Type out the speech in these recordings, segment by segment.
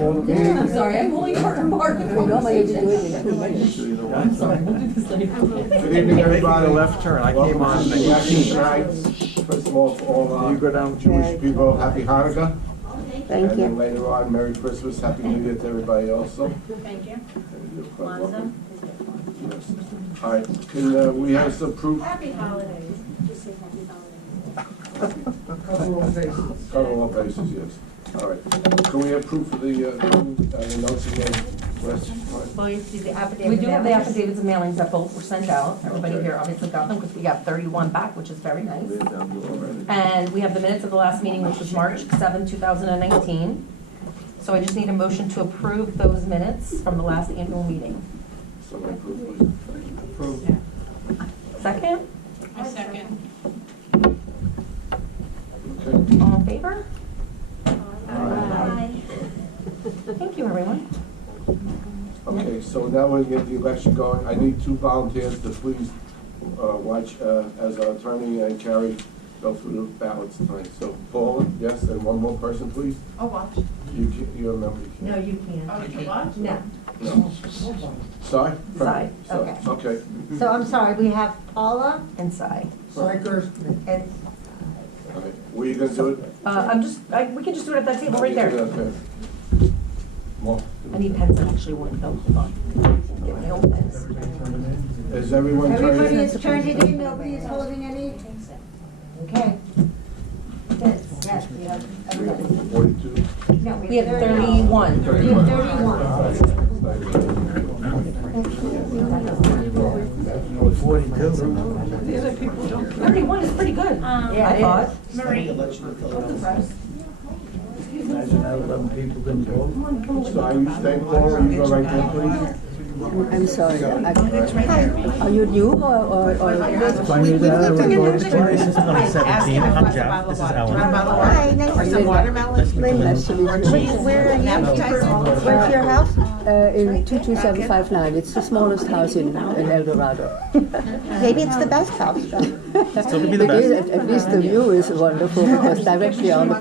I'm sorry, I'm only part of the conversation. I'm sorry, we'll do this later. Good evening, everybody. Left turn. I came on the Welcome to 18th. tonight. First of all, for all You go down. Jewish people, happy Hanukkah. Thank And then you. later on, Merry Christmas, Happy New Year to everybody also. Thank you. Yes. All right, can we have some proof? Happy holidays. Just say happy holidays. Cover all bases, yes. All right. Can we have proof of the notes again? Wes? Well, you see the affidavit. We do have the affidavits and mailings that both were sent out. Everybody here obviously got them because we got 31 back, which is very nice. And we have the minutes of the last meeting, which was March 7, 2019. So I just need a motion to approve those minutes from the last annual meeting. Somebody proof, please. Approved. Second? A second. Okay. All in favor? Aye. Thank you, everyone. Okay, so now we're gonna get the election going. I need 2 volunteers to please watch as our attorney and Carrie go through the ballots tonight. So Paula, yes, and one more person, please. Oh, watch. You remember you No, can't. you can't. Oh, you watch? No. No. Sorry? Side, okay. Okay. So I'm sorry, we have Paula Inside. and Okay. Were you gonna do it? We can just do it at that table right there. Okay. More. I need pens that actually work though, hold on. Get my own pens. Is everyone everybody turned in? has turned it in, nobody is holding any? Okay. Yes, we have We have everybody. 42. No, We have 31. We have 31. 31 is pretty good, Yeah, I it thought. Marie. Imagine how 11 people didn't vote. So are you staying, Paula? You go right there, please. I'm sorry. Are you new or? This is number 17. I'm Jeff. This is Ellen. Hi, nice to meet you. Nice to meet you. Where's your house? In 22759. It's the smallest house in El Dorado. Maybe it's the best house. Still could be the best. At least the view is wonderful because directly on the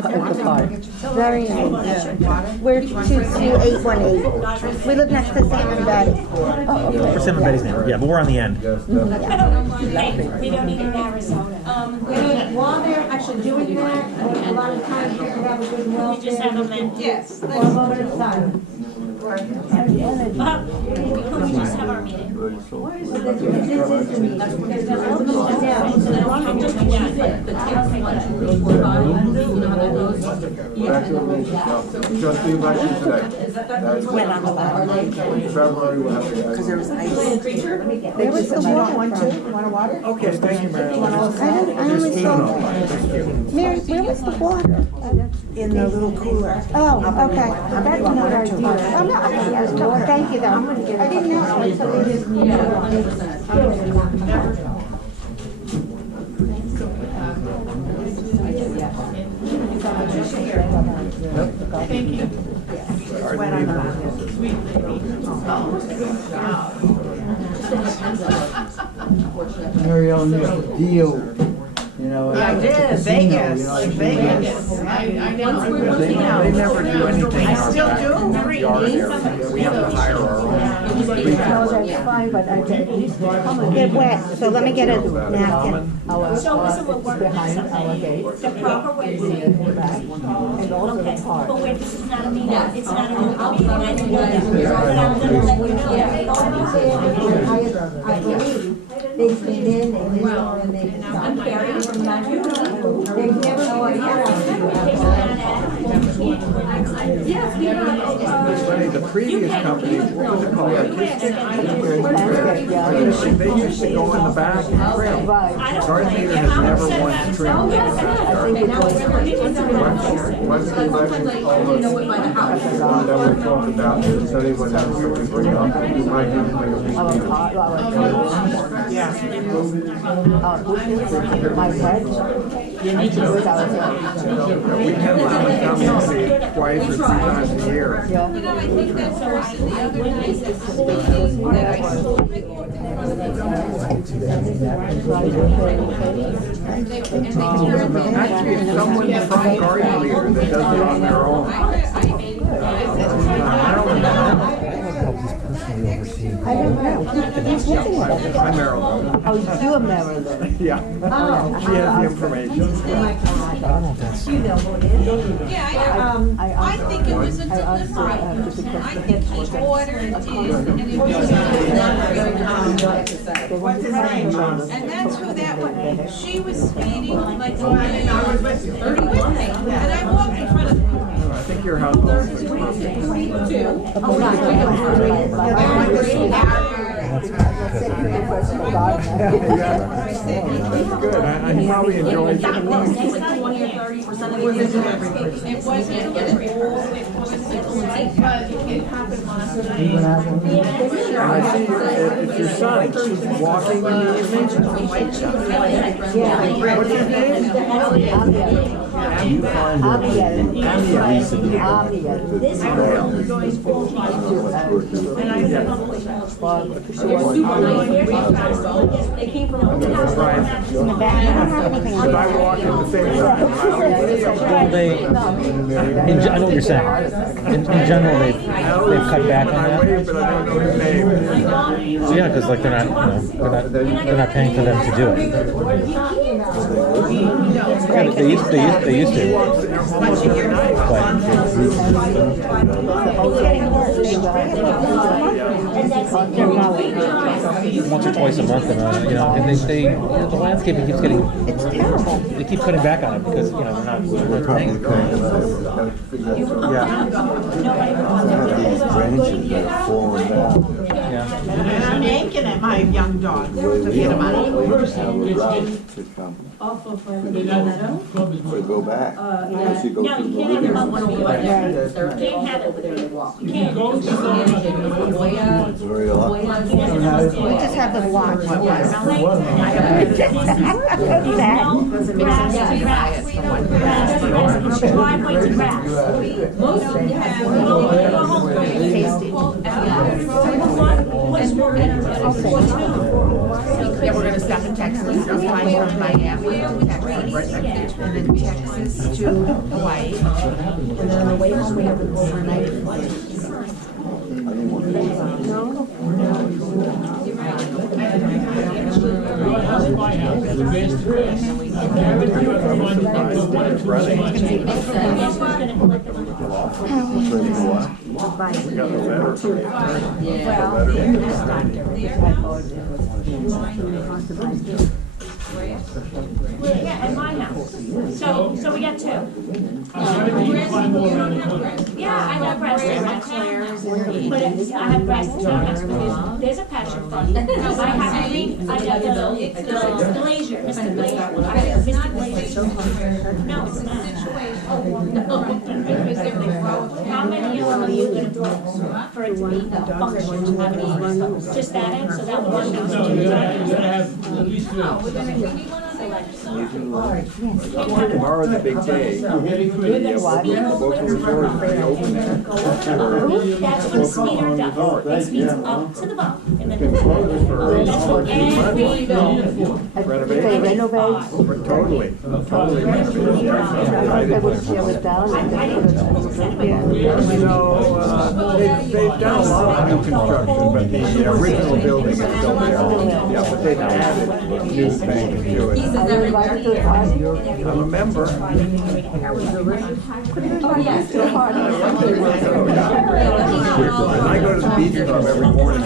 park. Very nice. We're 22818. We live next to Sam and Betty. Oh, okay. We're Sam and Betty's neighbor. Yeah, but we're on the end. Yes, definitely. We don't need an Arizona. While they're actually doing that, a lot of times you can have a good welfare. We just have them in. Yes. Or a moment of silence. Can we just have our meeting? Back to the meeting. No, just the election today. That's when on the ballot. February, we'll have the. Because there was There was the water one too. Want a water? Okay, thank you, Mary. I only saw. Mary, where was the water? In the little cooler. Oh, okay. That's not our deal. Oh, no, okay, yes, no, thank you though. I didn't know. So they just Thank you. Mary Ellen used to deal, you know. I did, Vegas, Vegas. I never, They never do anything. I still do. Yard area. We have to hire our own. No, that's fine, but at least the common. Get wet, so let me get a napkin. It's behind our gate. The proper way to In the back, and also Okay, the park. but wait, this is not a meeting, it's not a meeting, I didn't know that. But I'm gonna let you know. I believe they came in and they. I'm Carrie from Magic. They've never been The previous company, what was it called? They used to go in the back and grill. Right. Darth Vader has never once trimmed. I think it was. Once the election almost, that we're talking about, does anyone have something to bring up? You might have to bring up. Our car, my head. You need to do it ourselves. We have them come and see it twice or 3 times a year. Yeah. You know, I think that's worse than the other days that Actually, it's someone from Garden Leader that does it on their own. I'm Maryland. Oh, you're Maryland. Yeah. She has the information. I think it was a delivery. I think he ordered it, and it was What's his name? and that's who that was. She was speeding like a man. And I walked in front of her. I think your house is good. He probably enjoys it. It wasn't. And I see it's your son walking in the evening. What's his name? They came from. Right. But I walk in the same time. Well, I know what you're saying. In general, they've cut back on I that. wave, but I don't know his name. So yeah, because like they're not paying for them to do it. Yeah, they used to. Once or twice a month, and and the landscaping keeps getting. It's terrible. They keep cutting back on it because they're not paying. Yeah. These branches that are falling down. Yeah. And I'm yanking at my young dog to get him out of the way. Have a route to come. To go back. Unless you go No, through you the can't have them up living when room. we went there. You can't have it over there. You can't. It's very lot. We just have them walk. There's no grass to grass. It's driveway to grass. Most of them have. Yeah, we're gonna stop in Texas, we'll fly from Miami to Texas, and then Texas to Hawaii. And then on the way home, we have an overnight flight. Yeah, at my house. So we got two. Yeah, I got grass there, my Claire's. But I have grass in town next to me. There's a patch in front. I have green, I got the glazier, Mr. Glazier. I have Mr. Glazier. No, it's not. How many of them are you gonna put for it to be functional? How many? Just that end, so that one house. Tomorrow's a big day. The boat resort is pretty open there. That's what speeder does. It speeds up to the bump. And then Been closed for that's what every renovation. Renovate? Totally renovated. They would tear it down and then put it They've done a lot of new construction, but the original building is still there. Yeah, but they've added new things to it. I would like to ask you. I'm a member. Oh, yes. To party. And I go to the beach club every morning.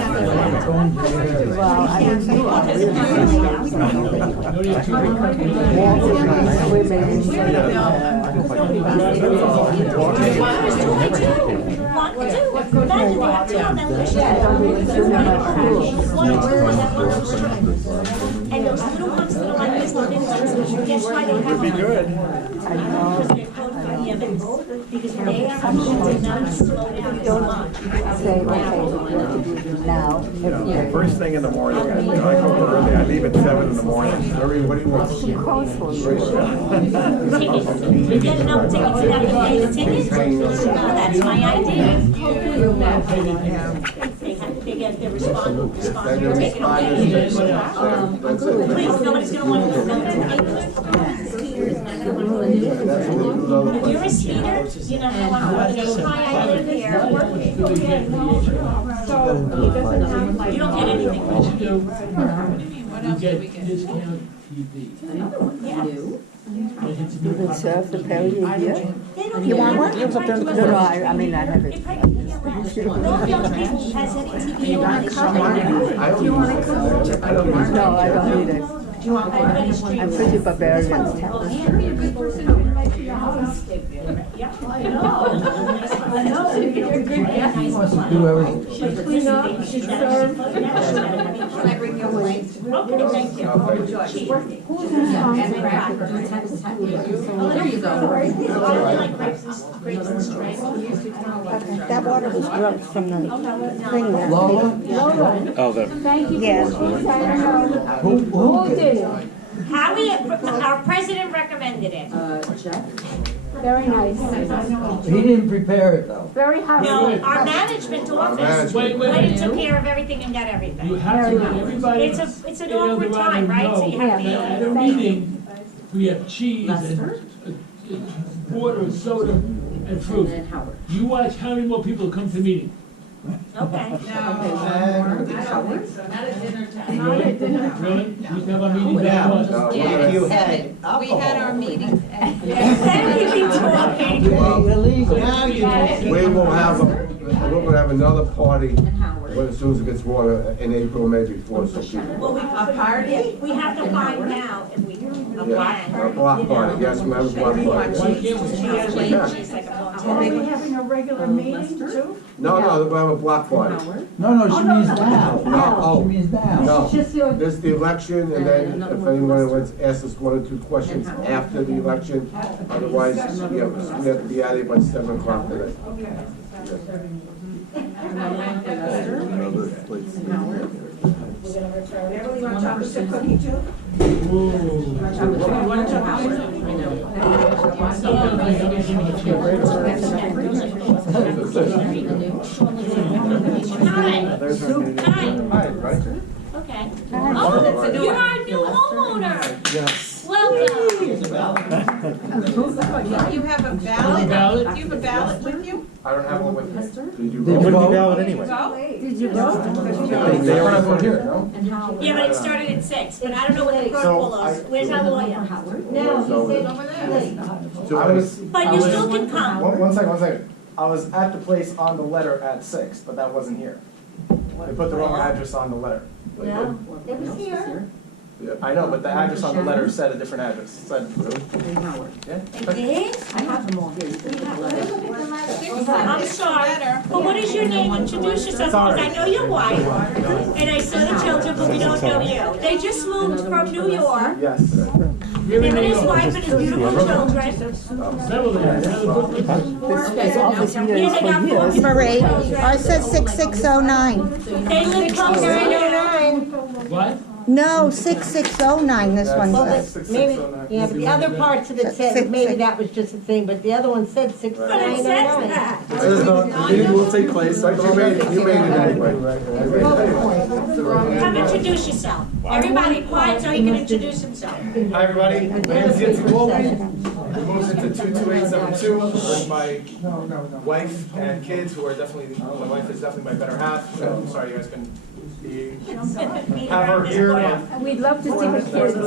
Well, I mean, you are really walking, swimming, and those little ones that are like this, guess why they have Be them? good. I know. Because they are not slow down. Say, okay, what to do now, every day. First thing in the morning, I go early. I leave at 7 in the morning. What do you want? Too close for you. Tickets. You get enough tickets and have to pay the tickets? That's my idea. They get the respond, take it away. Please, nobody's gonna want to know. that's what they do with other You're a places. skater, you know how I'm going I live here. You don't get anything. What else do we get? Discount TV. You would serve the Perrier here? You want one? No, I mean, I have it. No young people has any TV on. I don't use it. I don't use it. No, I don't need it. I'm pretty barbarian. He wants to do everything. Can I bring you a plate? Okay, thank you. There you go. I like grapes and straight. That water was drunk from the thing there. Lola? Oh, the. Thank you. Yes. Who did it? Howie, our president recommended it. Very nice. He didn't prepare it though. Very high. No, our management office management. Wait, went and wait. took care of everything and got everything. You have to, everybody. It's an awkward time, right? So you have to At a meeting, we have cheese and water and soda and fruit. You watch how many more people come to the meeting. Okay. Really? Really? We used to have our meetings that much. We had our meetings at. Then we'd be talking. Illegal. We will have, we're gonna have another party when as soon as it gets warmer in April, maybe before, so people. Well, a party? We have to find out if we can. Yeah, a block party, yes, we have a block party. Why can't we? Are we having a regular meeting too? No, we'll have a block party. No, she means now. No, She means now. No, this is the election, and then if anyone wants to ask us 1 or 2 questions after the election, otherwise, we have to be out of here by 7 o'clock today. Everybody want chocolate chip cookie too? Okay. Oh, you're our new homeowner. Yes. Welcome. You have a ballot? Do you have a ballot with you? I don't have one with me. Did you Did vote? you vote? valid anyway. Did you They already voted here, no? Yeah, but it started at 6, but I don't know what the protocol is. Where's our lawyer? But you still can come. One second. I was at the place on the letter at 6, but that wasn't here. They put the wrong address on the letter. No, it was here. I know, but the address on the letter said a different address. It said, yeah. It is? I have them all here. You can look at the letter. I'm sorry, but what is your name? Introduce yourself, because I know your wife, and I saw the children, but we don't know you. They just moved from New York, Yes. him and his wife and his beautiful children. This office here Yeah, is they for got years. 4 Marie, I said 6609. They live close to you. What? No, 6609, this one says. 6609. Yeah, but the other parts of it said, maybe that was just a thing, but the other one said But it says 6909. that. The meeting will take place. But you made it anyway. Come introduce yourself. Everybody quiet so he can introduce himself. Hi, everybody. My name is Yancy Colby. I moved into 22872 with my wife and kids, who are definitely, my wife is definitely my better half. So I'm sorry you guys couldn't have her here. We'd love to see the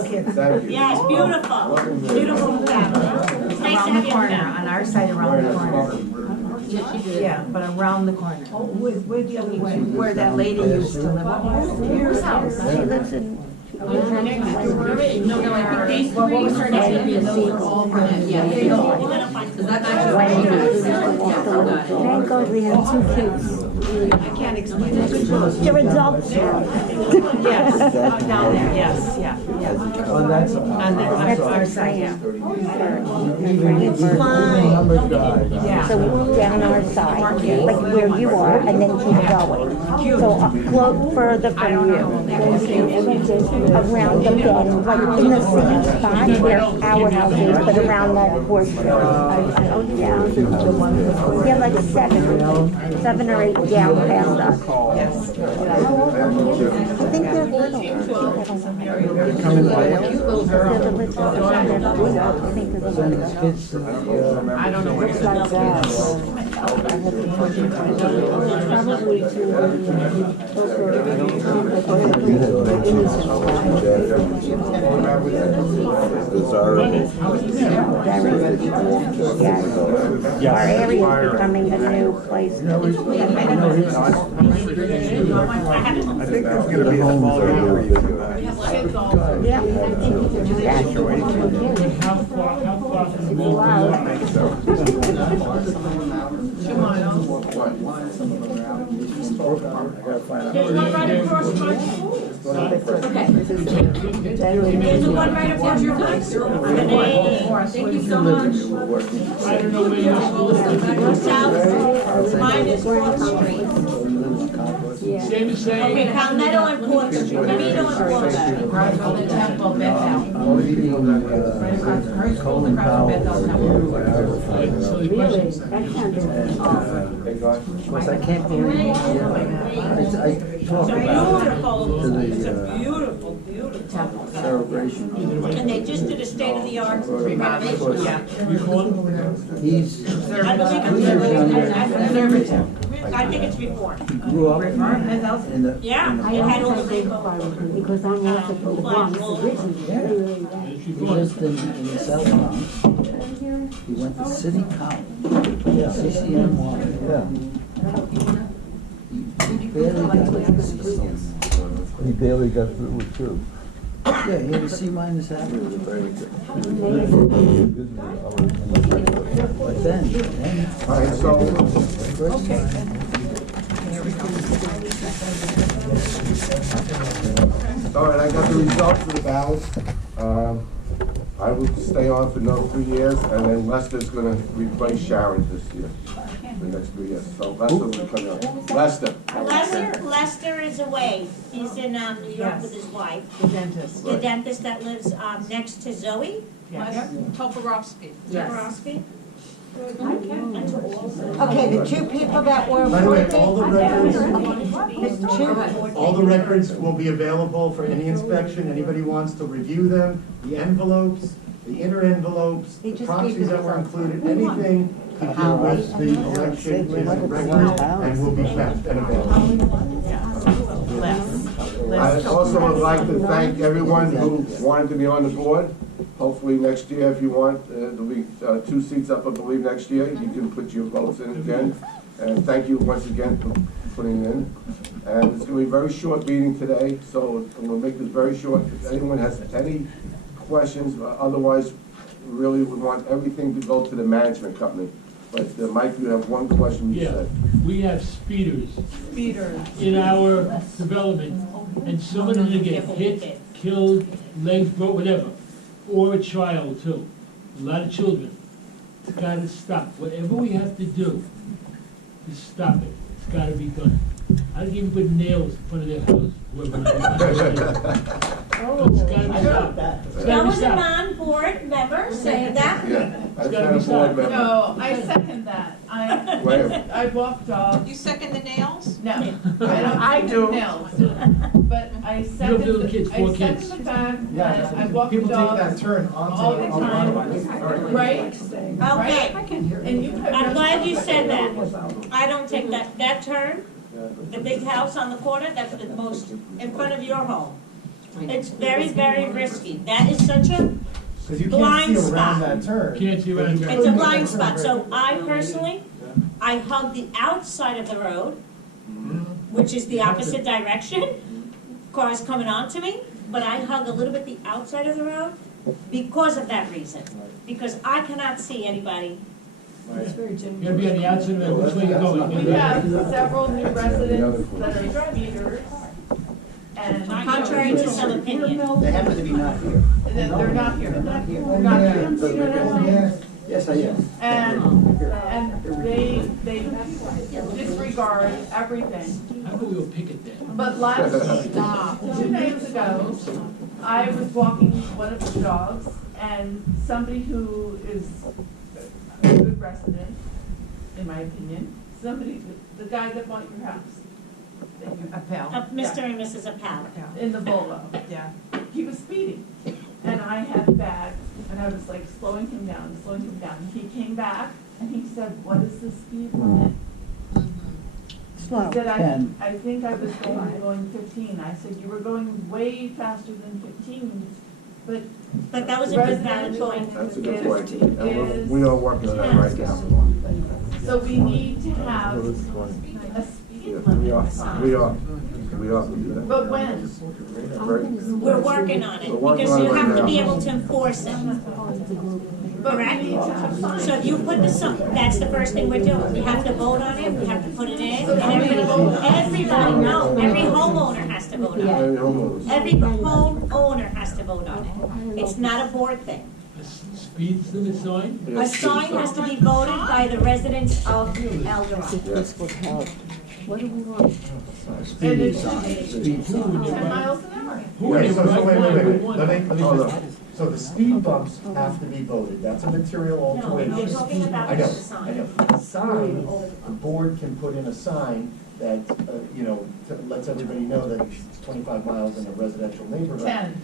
kids. Thank you. Yes, beautiful. Beautiful family. It's nice to have you here. On our side around the corner. Yeah, but around the corner. Where the other way? Where that lady used to live. Whose house? She lives in. No, I think these three are next to be a Thank God we have 2 kids. I can't explain it. They're adults now. Yes, down there, yes, yeah. On that On our side, yeah. It's fine. number drive. Yeah. So walk down our side, like where you are, and then keep going. So float further from you. Around the bend, like in the same spot where our house is, but around that portion. Yeah. Yeah, like 7. 7 or 8 down past us. Yes. I think they're little. They come in Wales? They're the little, I think they're the Send little. kids to the, I don't know what it is. Like that. Probably to You had mentioned desirable. Our area is becoming the new place. I think there's gonna be a small increase. Yeah. How far from the mall? There's one right across my school. Okay. There's the one right across your place. Thank you so much. I don't know where you're supposed to South, mine is Fourth Street. Same as saying. Okay, Palmetto and Fourth Street, Camino and Fourth Street. Right from the temple, Bethel. Colin Powell. Of course, I can't believe, I talk about Beautiful, to it's a the beautiful, beautiful. celebration. And they just did a state-of-the-art renovation. Yeah. He's I believe it's I think it's reform. grew up in the, Yeah, it had all the rainbow. Because I'm also for one, originally. he lived in the South Bronx. He went to City College, CCM wanted. He barely got into CCM. He barely got through with two. Yeah, he had a C minus average. But then. All right, so, all right, I got the results of the ballots. I will stay on for another 3 years, and then Lester's gonna replace Sharon this year, the next 3 years. So Lester will be coming on. Lester. Lester is away. He's in New York with his wife. The dentist. The dentist that lives next to Zoe. Toporowski. Toporowski. Okay, the two people that were By the way, appointed. all the records will be available for any inspection, anybody wants to review them, the envelopes, the inner envelopes, the proxies that were included, anything to do with the election is a record and will be kept and available. I also would like to thank everyone who wanted to be on the board. Hopefully next year, if you want, there'll be 2 seats up, I believe, next year. You can put your votes in again. And thank you once again for putting it in. And it's going to be a very short meeting today, so we'll make this very short. If anyone has any questions, otherwise, really would want everything to go to the management company. But Mike, you have one question you Yeah, said. we have speeders in our development, and someone is gonna get hit, killed, legs broke, whatever, or a child too. A lot of children. It's gotta stop. Whatever we have to do to stop it, it's gotta be done. I don't even put nails in front of their house. It's gotta be stopped. It's That gotta be was a stopped. non-board member saying that. Yeah, It's I've gotta had a be board stopped. member. No, I second that. I walk dogs. You second the nails? No, I don't second nails. But I second, little kids, I 4 second kids. the fact Yeah, that I walk people take dogs that turn all the onto time, right? Okay. And you put. I'm glad you said that. I don't take that turn, the big house on the corner, that's the most in front of your home. It's very, very risky. That is such a Because you blind can't see around spot. that turn. Can't see around that. It's a blind spot, so I personally, I hug the outside of the road, which is the opposite direction, cars coming onto me, but I hug a little bit the outside of the road because of that reason, because I cannot see anybody. You gotta be on the outside of it, which way you going? We have several new residents that are speeders. And Contrary to some opinion. They happen to be not here. they're not here. They're not here. Yes, I am. And they disregard everything. How about we go picket there? But last, 2 days ago, I was walking one of the dogs, and somebody who is a good resident, in my opinion, somebody, the guy that bought your house. Appel. Mr. and Mrs. Appel. In the Volvo. Yeah. He was speeding, and I had a bag, and I was like slowing him down. He came back, and he said, "What is the speed limit?" Slow. He said, I 10. think I was going 15. I said, you were going way faster than 15, but. But that was a good valid point. That's a good point. And we are working on that right now. So we need to have a speed limit. We are. But when? We're working on it, We're working because on it you right have to now. be able to enforce it. But we Correct? need to have signs. So if you put the sign, that's the first thing we're doing. We have to vote on it, we have to put it in, and everybody, no, every homeowner has to vote on it. Every homeowner. Every homeowner has to vote on it. It's not a board thing. Speed limit sign? A sign has to be voted by the residents of Eldorado. This would help. What do we want? Speed sign, speed 10 sign. miles an hour. Okay, so wait. Hold Let me on. just, so the speed bumps have to be voted, that's a material No, alteration. you're talking about I know, the sign. I know. The sign, the board can put in a sign that, lets everybody know that it's 25 miles in a residential neighborhood. 10.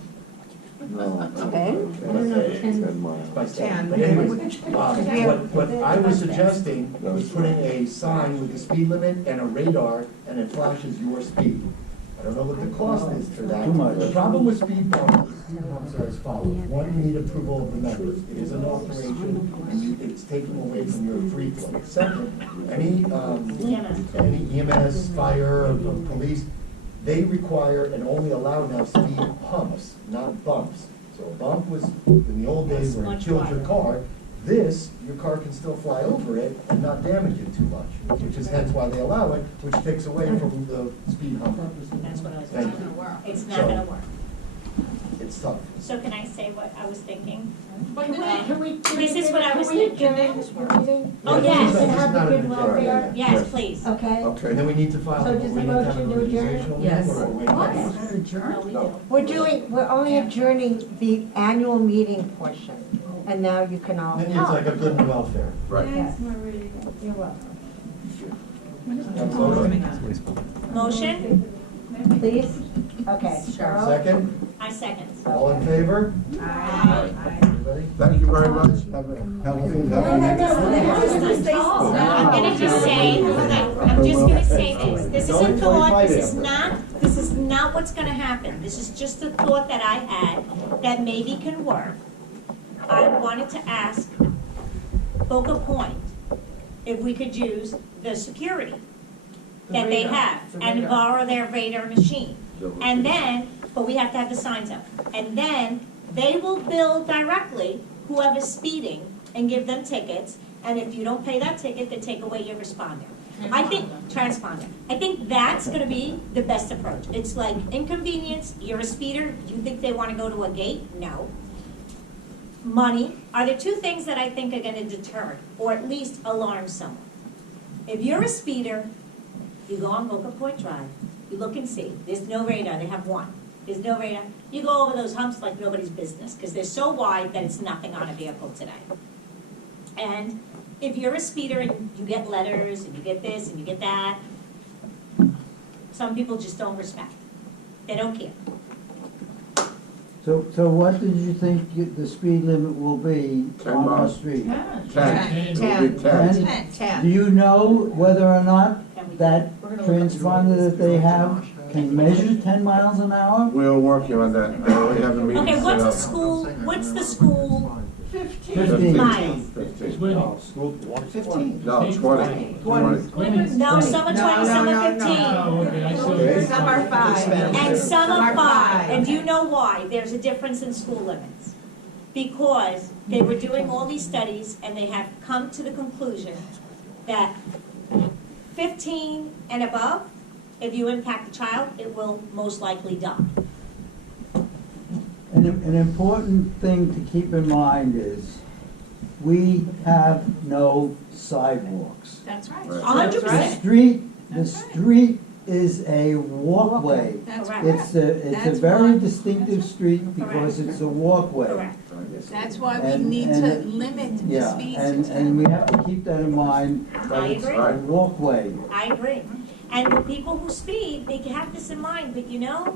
By 10. But anyway, what I was suggesting was putting a sign with the speed limit and a radar, and it flashes your speed. I don't know what the cost is for that. Too much. The problem with speed bumps are as follows. One, you need approval of the members. It is an alteration, and it's taking away from your free flow. Second, any EMS, fire, police, they require and only allow now speed humps, not bumps. So a bump was, in the old days, where it killed your car. This, your car can still fly over it and not damage it too much, which is hence why they allow it, which takes away from the speed hump. That's what I was Thank thinking. you. It's not So- gonna work. It's tough. So can I say what I was thinking? Can we? This is what I was Can we thinking. adjourn this meeting? Oh, This yes. is And have not the an good adjournment. welfare? Yes, please. Okay. Okay. And then we need to file, So we just need a to have an motion to adjourn? organizational Yes. meeting or wait? No, we do. We're only adjourning the annual meeting portion, and now you can all. Then it's like a good and welfare. Right. Yes. You're welcome. Have a motion? Motion? Please? Okay. Cheryl? Second, I second. all in favor? Everybody? Thank you very much. Have a healthy, I'm gonna just say, I'm just gonna say this, this is a thought, this is not what's gonna happen. This is just a thought that I had that maybe can work. I wanted to ask Boca Point if we could use the security that they have and borrow their radar machine. And then, but we have to have the signs up. And then they will bill directly whoever's speeding and give them tickets. And if you don't pay that ticket, they take away your responder. I think, transponder. I think that's gonna be the best approach. It's like inconvenience, you're a speeder, do you think they wanna go to a gate? No. Money are the two things that I think are gonna deter, or at least alarm someone. If you're a speeder, you go on Boca Point Drive, you look and see, there's no radar, they have one. There's no radar. You go over those humps like nobody's business, because they're so wide that it's nothing on a vehicle today. And if you're a speeder and you get letters, and you get this, and you get that, some people just don't respect. They don't care. So what did you think the speed limit will be 10 on our miles. street? 10. It'll be 10. Do you know whether or not that transponder that they have can measure 10 miles an hour? We're working on that. We have a meeting. Okay, set up. what's the school 15. miles? 15. Twenty. School, 15. No, 20. 20. No, some are 20, some are 15. Oh, okay, I saw it. Some are 5. And some are 5. And do you know why there's a difference in school limits? Because they were doing all these studies and they have come to the conclusion that 15 and above, if you impact a child, it will most likely die. An important thing to keep in mind is we have no sidewalks. That's right. 100%. The street is a walkway. That's Correct. correct. It's a That's very why- distinctive street because it's a walkway. Correct. That's why we And- need and to it- limit the Yeah, speeds and to we 10. have to keep that in mind, I that it's agree. a walkway. I agree. And the people who speed, they have this in mind, but you know,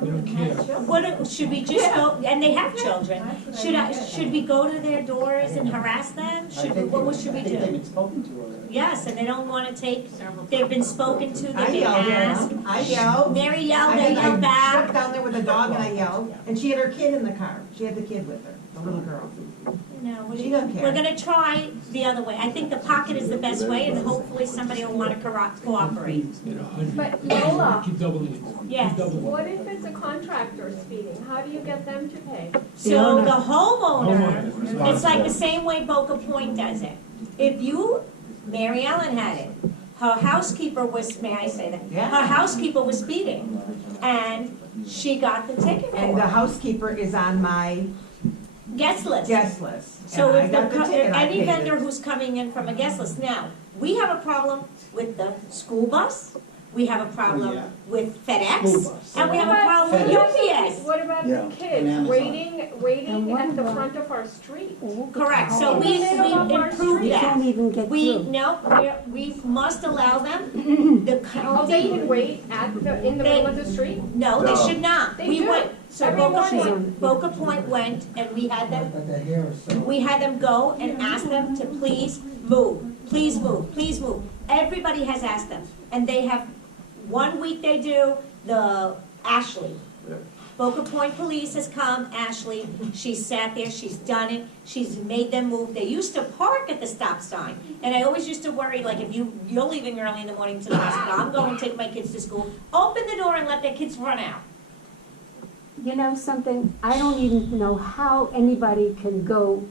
We don't care. should we just go, and they have children, should we go to their doors and harass them? Should we, what should we do? spoken to already. Yes, and they don't wanna take, they've been spoken to, I they've been yelled at asked. them. I yelled. Mary yelled, I they sat yelled back. down there with a dog and I yelled, and she had her kid in the car. She had the kid with her, the little girl. You know, She doesn't care. we're gonna try the other way. I think the pocket is the best way, and hopefully somebody will wanna cooperate. But Lola- Keep doubling it. Yes. Keep doubling it. What if it's a contractor speeding? How do you get them to pay? So the homeowner, Homeowner. it's like the same way Boca Point does it. If you, Mary Ellen had it, her housekeeper was, may I say that? Yeah. Her housekeeper was speeding, and she got the ticket And for the it. housekeeper is on my Guest list. guest list. So And I if got the ticket, I any paid vendor it. who's coming in from a guest list, now, we have a problem with the school bus, we have a problem yeah. with School FedEx, bus. and we have a problem with UPS. What about Yeah, the and kids Amazon. waiting at the front of our street? Correct, so They don't have we our improved street. that. even get We must allow them, the Oh, they county, can wait in the middle of the street? no, they No. should not. They We do. went, so Every morning. Boca Point went, and we had them go and ask them to please move, please move, please move. Everybody has asked them, and they have, 1 week they do, Ashley. Yeah. Boca Point Police has come, Ashley, she's sat there, she's done it, she's made them move. They used to park at the stop sign, and I always used to worry, like, if you're leaving early in the morning to the hospital, I'm going to take my kids to school, open the door and let their kids run out. You know something, I don't even know how anybody can go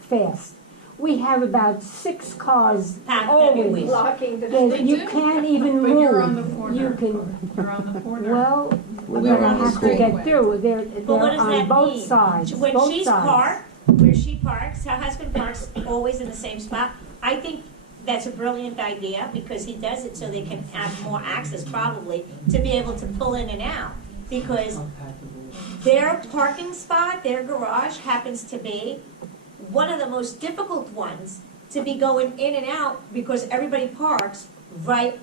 fast. We have about 6 cars Packed every always. week. Blocking the That street. you can't even move. But you're on the corner. You can, You're on the corner. well, We're we not on the have to street. get through. They're But what does on that both mean? sides, When both she's sides. parked, where she parks, her husband parks always in the same spot, I think that's a brilliant idea, because he does it so they can have more access probably to be able to pull in and out. Because their parking spot, their garage happens to be one of the most difficult ones to be going in and out, because everybody parks right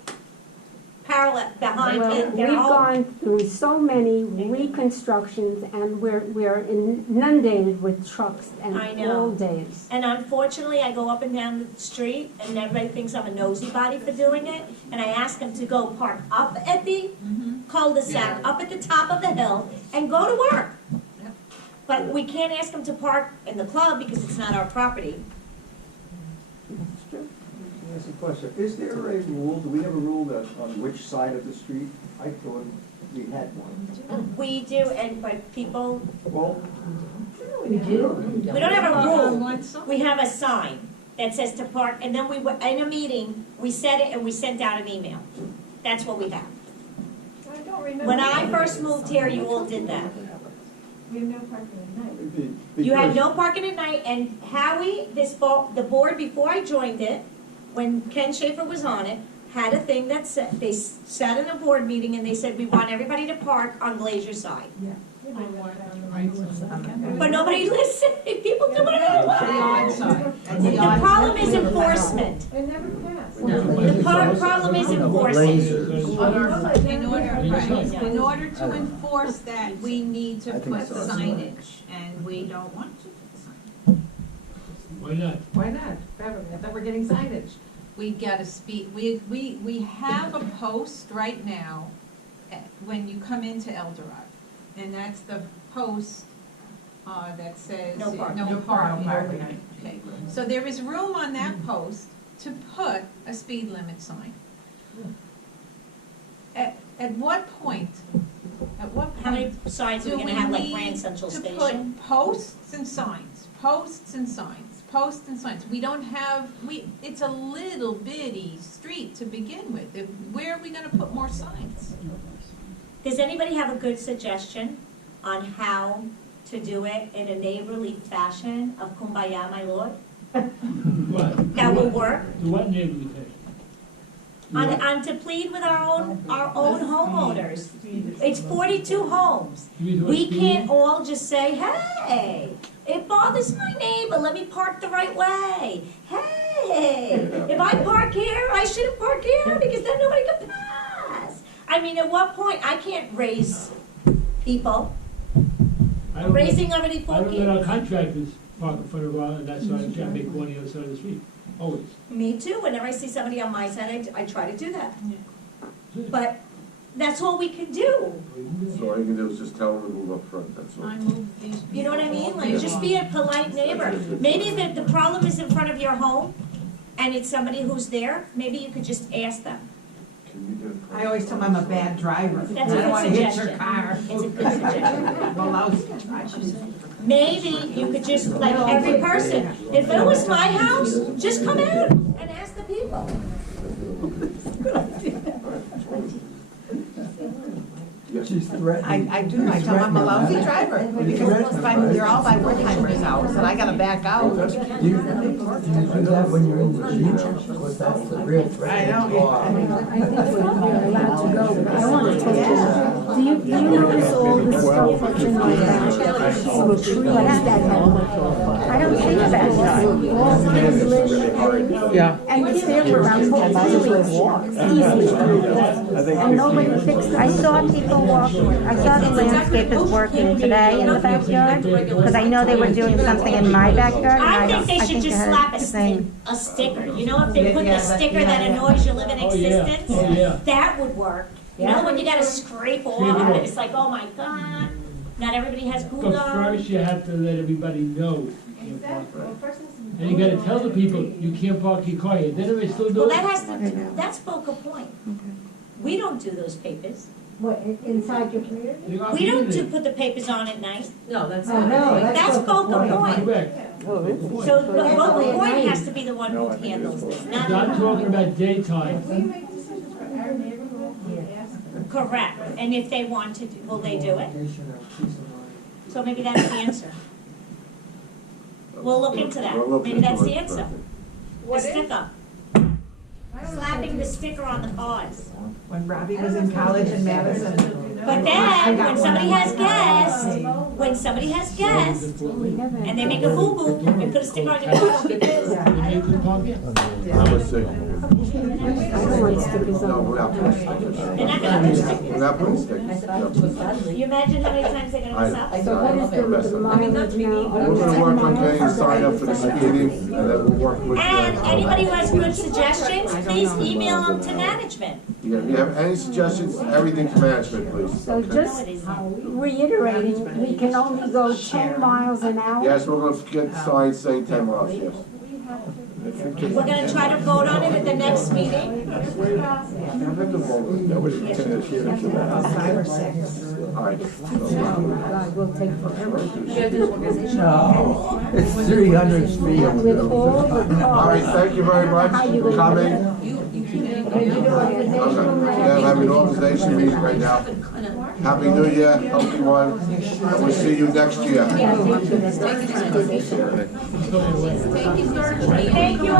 parallel behind Well, their we've home. gone through so many reconstructions and we're inundated with trucks and I know. all days. And unfortunately, I go up and down the street, and everybody thinks I'm a nosy body for doing it, and I ask them to go park up at the cul-de-sac, up at the top of the hill, and go to work. But we can't ask them to park in the club because it's not our property. That's a question. Is there a rule, do we have a rule that on which side of the street? I thought we had one. We do, but people, Well, we don't have a On rule. one side. We have a sign that says to park, and then in a meeting, we said it and we sent out an email. That's what we have. I don't remember. When I first moved here, you all did that. We have no parking at night. You had because- no parking at night, and Howie, the board, before I joined it, when Ken Schaefer was on it, had a thing that said, they sat in a board meeting and they said, we want everybody to park on Glacier side. But nobody listened, people do it anyway. The problem is enforcement. It never passed. The problem is enforcement. In order to enforce that, we need to I think put so. signage, and we don't want to put signage. Why not? Why not? I thought we're getting signage. We gotta we have a post right now when you come into El Dorado. And that's the post, that says. No parking. No parking. Okay, so there is room on that post to put a speed limit sign. At what point, How many signs are we gonna have, like do we Grand Central need to Station? put posts and signs, posts and signs, posts and signs? We don't have, it's a little bitty street to begin with. Where are we gonna put more signs? Does anybody have a good suggestion on how to do it in a neighborly fashion of Kumbaya, my lord? What? That will work? To what neighborhood? on to plead with our own homeowners. It's 42 homes. We can't all just say, hey, it bothers my neighbor, let me park the right way. Hey, if I park here, I shouldn't park here because then nobody can pass. I mean, at what point, I can't raise people. I'm raising already 4 kids. I don't let our contractors park in front of our, and that's why I try to make one on the other side of the street, always. Me too, whenever I see somebody on my side, I try to do that. But that's all we can do. So all you can do is just tell them to move up front, that's all. You know what I mean? Like, just be a polite neighbor. Maybe if the problem is in front of your home, and it's somebody who's there, maybe you could just ask them. I always tell them I'm a bad driver. That's I a don't want good to hit suggestion. your car. It's a good suggestion. Well, I Maybe you could just, like every person, if it was my house, just come out and ask the people. I do, I tell them I'm a lousy driver, because they're all by Wertheimer's house, and I gotta back out. You do that when you're in the Jeep, because that's the real threat. I know. Do you notice all the stuff that's in my backyard? All the trees that I don't see the backyard. All the English. Yeah. And kids were around easy. And nobody fixed it. I saw people walking, I saw the landscapers working today in the backyard, because I know they were doing something in my backyard. I think they should just had slap same. a sticker. You know, if they put the sticker that annoys your living existence, that would work. You know, when you gotta scrape off, and it's like, oh my God, not everybody has Google. But first you have to let everybody know you can't park right. And you gotta tell the people, you can't park your car here, then if they still do Well, it. that's Boca Point. We don't do those papers. What, inside your community? We don't put the papers on at night. No, that's Oh, no, That's Boca Point. Correct. So Boca Point has to be the one who handles this, not. I'm talking about daytime. We make decisions for our neighborhood, we ask them. Correct, and if they want to, will they do it? So maybe that's the answer. We'll look into that, maybe that's the answer. The sticker. Slapping the sticker on the cars. When Robbie was in college in Madison. But then, when somebody has guests, and they make a boo-boo, and put a sticker on your car, Then you can park it. Number 6. I don't want stickers No, on. we're not putting stickers. they're not gonna put stickers. We're not putting stickers. No. You imagine how many times they're gonna mess up? So what is the mileage now? We're gonna work on getting a sign up for the speeding, and then we'll work with. And anybody who has good suggestions, please email them to management. Yeah, if you have any suggestions, everything to management, please. So just reiterating, we can only go 10 miles an hour? Yes, we're gonna get signs saying 10 miles, yes. We're gonna try to vote on it at the next meeting. All right. God, will take forever. No, it's 300 feet. With all the All right, cars. thank you very much for coming. Yeah, I'm having an organization meeting right now. Happy New Year, healthy one, and we'll see you next year. Thank you.